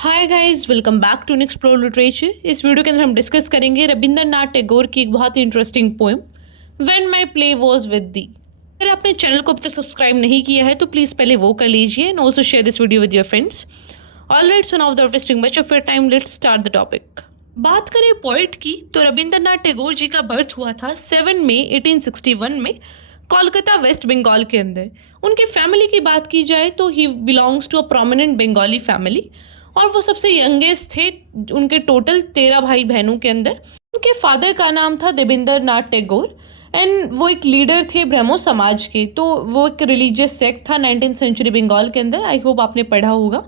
Hi guys, welcome back to explore literature. इस video के अंदर हम डिस्कस करेंगे रविंद्रनाथ टैगोर की एक बहुत ही interesting poem when my play was with thee. अगर आपने चैनल को अब तक सब्सक्राइब नहीं किया है तो प्लीज़ पहले वो कर लीजिए and also share this video with your friends. Alright, so now without wasting much of your time let's start the topic. बात करें पोइट की तो रविंद्रनाथ टैगोर जी का बर्थ हुआ था 7 मई 1861 में कोलकाता वेस्ट बंगाल के अंदर। उनके फैमिली की बात की जाए तो he belongs to a prominent Bengali family और वो सबसे यंगेस्ट थे उनके टोटल 13 भाई बहनों के अंदर। उनके फादर का नाम था देवेंद्रनाथ टैगोर एंड वो एक लीडर थे ब्रह्मो समाज के। तो वो एक रिलीजियस सेक्ट था 19th सेंचुरी बंगाल के अंदर। आई होप आपने पढ़ा होगा।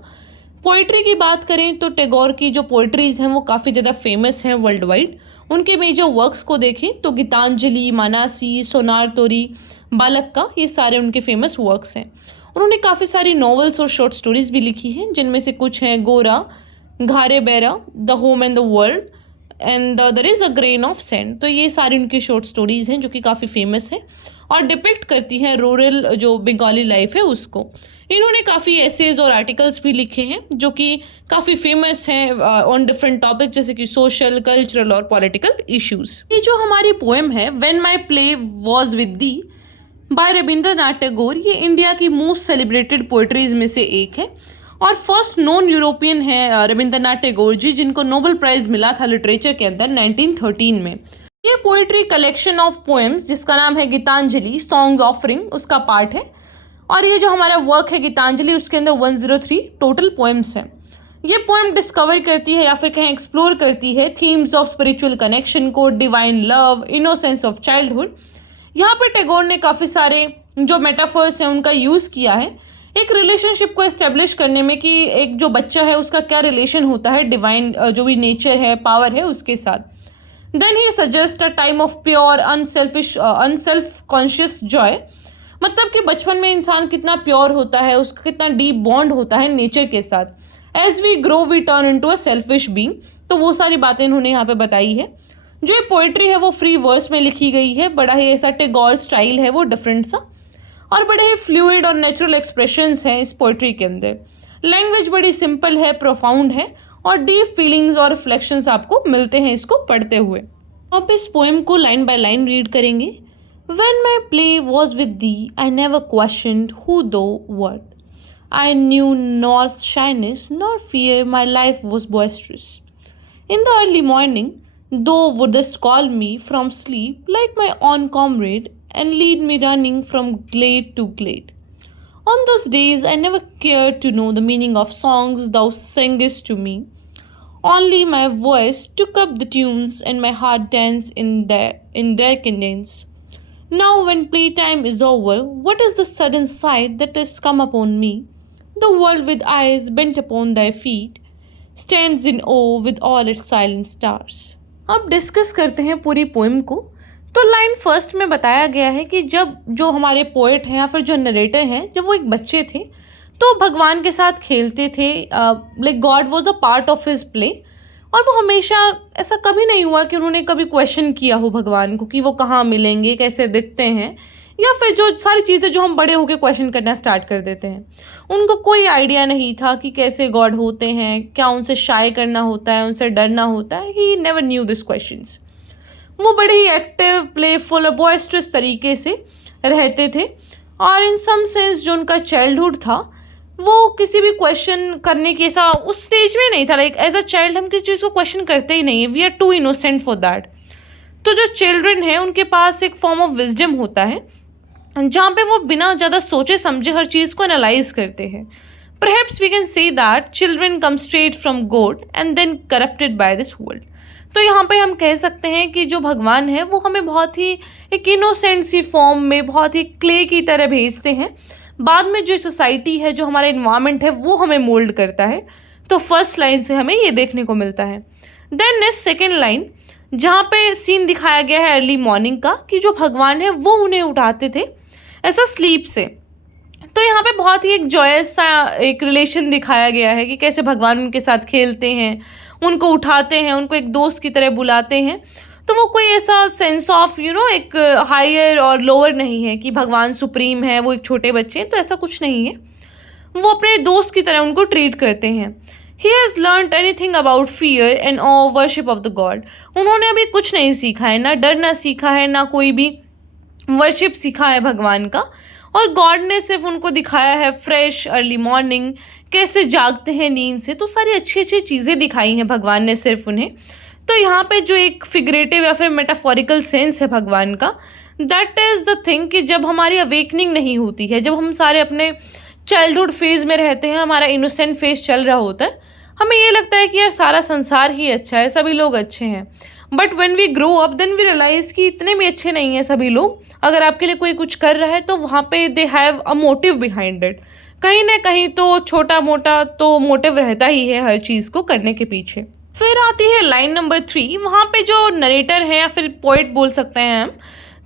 पोइट्री की बात करें तो टैगोर की जो पोइट्रीज़ हैं वो काफ़ी ज़्यादा फेमस हैं वर्ल्ड वाइड। उनके मेजर वर्क्स को देखें तो गीतांजलि, मानासी, सोनार तोरी, बालक्का, ये सारे उनके फेमस वर्क्स हैं। उन्होंने काफ़ी सारी नॉवेल्स और शॉर्ट स्टोरीज भी लिखी हैं जिनमें से कुछ हैं Gora, Ghare Baire, the home and the world and there is a grain of sand. तो ये सारी उनकी शॉर्ट स्टोरीज़ हैं जो कि काफ़ी फेमस हैं और डिपिक्ट करती हैं रूरल जो बंगाली लाइफ है उसको। इन्होंने काफ़ी एसेज और आर्टिकल्स भी लिखे हैं जो कि काफ़ी फेमस हैं ऑन डिफरेंट टॉपिक जैसे कि सोशल, कल्चरल और पॉलिटिकल इश्यूज़। ये जो हमारी पोएम है when my play was with thee by Rabindranath Tagore, ये इंडिया की मोस्ट सेलिब्रेटेड पोइट्रीज में से एक है और फर्स्ट नॉन यूरोपियन है रविंद्रनाथ टैगोर जी, जिनको नोबेल प्राइज मिला था लिटरेचर के अंदर 1913 में। ये पोइट्री कलेक्शन ऑफ पोएम्स जिसका नाम है गीतांजलि सॉन्ग्स ऑफरिंग, उसका पार्ट है। और ये जो हमारा वर्क है गीतांजलि, उसके अंदर 103 टोटल पोएम्स हैं। ये पोएम डिस्कवर करती है या फिर कहें एक्सप्लोर करती है थीम्स ऑफ स्पिरिचुअल कनेक्शन को, divine love, innocence of childhood. यहाँ पे टैगोर ने काफ़ी सारे जो मेटाफर्स हैं उनका यूज़ किया है एक रिलेशनशिप को इस्टेब्लिश करने में कि एक जो बच्चा है उसका क्या रिलेशन होता है डिवाइन जो भी नेचर है, पावर है, उसके साथ। Then he suggest a time of pure unselfconscious joy, मतलब कि बचपन में इंसान कितना प्योर होता है, उसका कितना डीप बॉन्ड होता है नेचर के साथ। As we grow we turn into a selfish being. तो वो सारी बातें इन्होंने यहाँ पे बताई है। जो ये पोइट्री है वो फ्री वर्स में लिखी गई है। बड़ा ही ऐसा टैगोर स्टाइल है वो डिफरेंट सा और बड़े ही फ्लूइड और नेचुरल एक्सप्रेशंस हैं इस पोइट्री के अंदर। लैंग्वेज बड़ी सिंपल है, प्रोफाउंड है और डीप फीलिंग्स और रिफ्लेक्शंस आपको मिलते हैं इसको पढ़ते हुए। आप इस पोएम को लाइन बाय लाइन रीड करेंगे। When my play was with thee, I never questioned who thou wert. I knew nor shyness nor fear, my life was boisterous. In the early morning, thou wouldst call me from sleep like my own comrade and lead me running from glade to glade. On those days, I never cared to know the meaning of songs thou singest to me. Only my voice took up the tunes and my heart danced in their cadence. Now, when playtime is over, what is the sudden sight that has come upon me? The world with eyes bent upon thy feet stands in awe with all its silent stars. अब discuss करते हैं पूरी poem को। तो line first में बताया गया है कि जब जो हमारे पोएट हैं या फिर जो नरेटर हैं, जब वो एक बच्चे थे तो भगवान के साथ खेलते थे। Like God was a part of his play और वो हमेशा ऐसा कभी नहीं हुआ कि उन्होंने कभी क्वेश्चन किया हो भगवान को कि वो कहाँ मिलेंगे, कैसे दिखते हैं, या फिर जो सारी चीज़ें जो हम बड़े होकर क्वेश्चन करना स्टार्ट कर देते हैं। उनको कोई आइडिया नहीं था कि कैसे गॉड होते हैं, क्या उनसे शाय करना होता है, उनसे डरना होता है। He never knew this questions. वो बड़े ही एक्टिव, प्लेफुल और बॉयस्ट्रस तरीके से रहते थे और इन सम सेंस जो उनका चाइल्डहुड था वो किसी भी क्वेश्चन करने की ऐसा उस स्टेज में नहीं था। लाइक एज अ चाइल्ड हम किसी चीज़ को क्वेश्चन करते ही नहीं है। We are too innocent for that. तो जो चिल्ड्रन है उनके पास एक फॉर्म ऑफ विजडम होता है जहाँ पे वो बिना ज़्यादा सोचे समझे हर चीज़ को एनालाइज करते हैं। Perhaps we can say that children come straight from God and then corrupted by this world. तो यहाँ पे हम कह सकते हैं कि जो भगवान है वो हमें बहुत ही एक इनोसेंट सी फॉर्म में, बहुत ही क्ले की तरह भेजते हैं। बाद में जो सोसाइटी है, जो हमारा इन्वायरमेंट है, वो हमें मोल्ड करता है। तो फर्स्ट लाइन से हमें ये देखने को मिलता है। देन नेक्स्ट सेकेंड लाइन जहाँ पे सीन दिखाया गया है अर्ली मॉर्निंग का कि जो भगवान है वो उन्हें उठाते थे ऐसा स्लीप से। तो यहाँ पे बहुत ही एक जॉयस सा एक रिलेशन दिखाया गया है कि कैसे भगवान उनके साथ खेलते हैं, उनको उठाते हैं, उनको एक दोस्त की तरह बुलाते हैं। तो वो कोई ऐसा सेंस ऑफ एक हायर और लोअर नहीं है कि भगवान सुप्रीम है, वो एक छोटे बच्चे हैं, तो ऐसा कुछ नहीं है। वो अपने दोस्त की तरह उनको ट्रीट करते हैं। He has learned anything about fear and worship of the God. उन्होंने अभी कुछ नहीं सीखा है, ना डरना सीखा है, ना कोई भी वर्शिप सीखा है भगवान का। और गॉड ने सिर्फ उनको दिखाया है फ्रेश अर्ली मॉर्निंग, कैसे जागते हैं नींद से, तो सारी अच्छी अच्छी चीज़ें दिखाई हैं भगवान ने सिर्फ उन्हें। तो यहाँ पे जो एक फिगरेटिव या फिर मेटाफोरिकल सेंस है भगवान का, दैट इज़ द थिंग कि जब हमारी अवेकनिंग नहीं होती है, जब हम सारे अपने चाइल्डहुड फेज़ में रहते हैं, हमारा इनोसेंट फेज चल रहा होता है, हमें ये लगता है कि यार सारा संसार ही अच्छा है, सभी लोग अच्छे हैं। But when we grow up then we realise कि इतने भी अच्छे नहीं हैं सभी लोग। अगर आपके लिए कोई कुछ कर रहा है तो वहाँ पे they have a motive behind it. कहीं ना कहीं तो छोटा मोटा तो मोटिव रहता ही है हर चीज़ को करने के पीछे। फिर आती है लाइन नंबर 3। वहाँ पे जो नरेटर है या फिर पोइट बोल सकते हैं हम,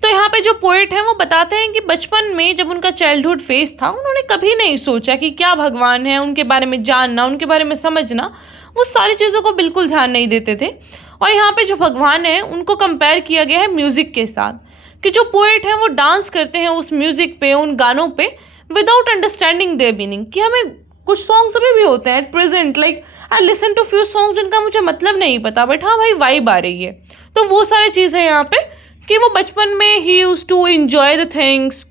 तो यहाँ पे जो पोइट है वो बताते हैं कि बचपन में जब उनका चाइल्डहुड फेज था, उन्होंने कभी नहीं सोचा कि क्या भगवान है, उनके बारे में जानना, उनके बारे में समझना, वो सारी चीज़ों को बिल्कुल ध्यान नहीं देते थे। और यहाँ पे जो भगवान है उनको कंपेयर किया गया है म्यूज़िक के साथ, कि जो पोइट हैं वो डांस करते हैं उस म्यूज़िक पे, उन गानों पे, विदाउट अंडरस्टैंडिंग देयर मीनिंग। कि हमें कुछ सॉन्ग्स अभी भी होते हैं at present, like I listen to few songs जिनका मुझे मतलब नहीं पता, बट हाँ भाई वाइब आ रही है। तो वो सारी चीज़ें यहाँ पे कि वो बचपन में ही used to enjoy the things,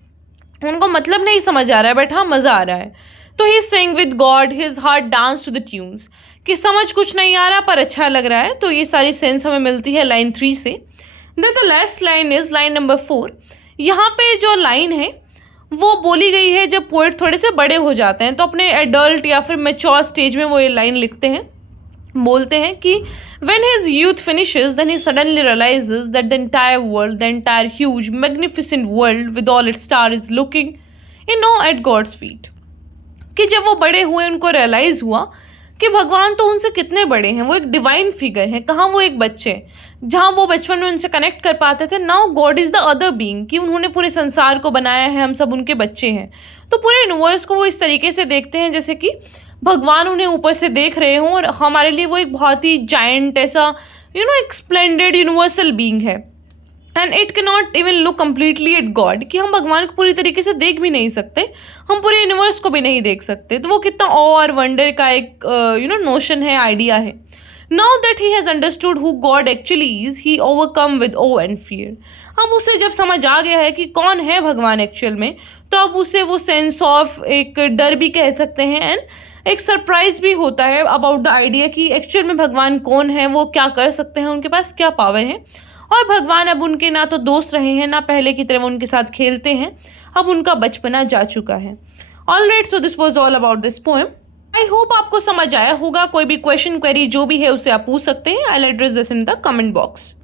उनको मतलब नहीं समझ आ रहा है बट हाँ मज़ा आ रहा है। तो he sing with God, his heart dance to the tunes, कि समझ कुछ नहीं आ रहा पर अच्छा लग रहा है। तो ये सारी सेंस हमें मिलती है लाइन 3 से। Then the last line is line number 4। यहाँ पे जो लाइन है वो बोली गई है जब पोएट थोड़े से बड़े हो जाते हैं, तो अपने एडल्ट या फिर मैच्योर स्टेज में वो ये लाइन लिखते हैं, बोलते हैं कि when his youth finishes then he suddenly realizes that the entire world, the entire huge magnificent world with all its stars is looking in awe at God's feet। कि जब वो बड़े हुए उनको रियलाइज़ हुआ कि भगवान तो उनसे कितने बड़े हैं, वो एक डिवाइन फिगर है, कहाँ वो एक बच्चे। जहाँ वो बचपन में उनसे कनेक्ट कर पाते थे, now God is the other being, कि उन्होंने पूरे संसार को बनाया है, हम सब उनके बच्चे हैं। तो पूरे यूनिवर्स को वो इस तरीके से देखते हैं जैसे कि भगवान उन्हें ऊपर से देख रहे हों, और हमारे लिए वो एक बहुत ही जायंट ऐसा एक स्प्लेंडेड यूनिवर्सल बीइंग है। And it can not even look completely eight God, कि हम भगवान को पूरी तरीके से देख भी नहीं सकते, हम पूरे यूनिवर्स को भी नहीं देख सकते। तो वो कितना ऑ और वंडर का एक नोशन है, आइडिया है। Now that he has understood who God actually is, he overcome with awe and fear. अब उसे जब समझ आ गया है कि कौन है भगवान एक्चुअल में, तो अब उसे वो सेंस ऑफ एक डर भी कह सकते हैं एंड एक सरप्राइज भी होता है अबाउट द आइडिया कि एक्चुअल में भगवान कौन है, वो क्या कर सकते हैं, उनके पास क्या पावर है। और भगवान अब उनके ना तो दोस्त रहे हैं, ना पहले की तरह वो उनके साथ खेलते हैं, अब उनका बचपना जा चुका है। Alright, so this was all about this poem. I hope आपको समझ आया होगा। कोई भी क्वेश्चन क्वेरी जो भी है उसे आप पूछ सकते हैं। I will address this in the comment box.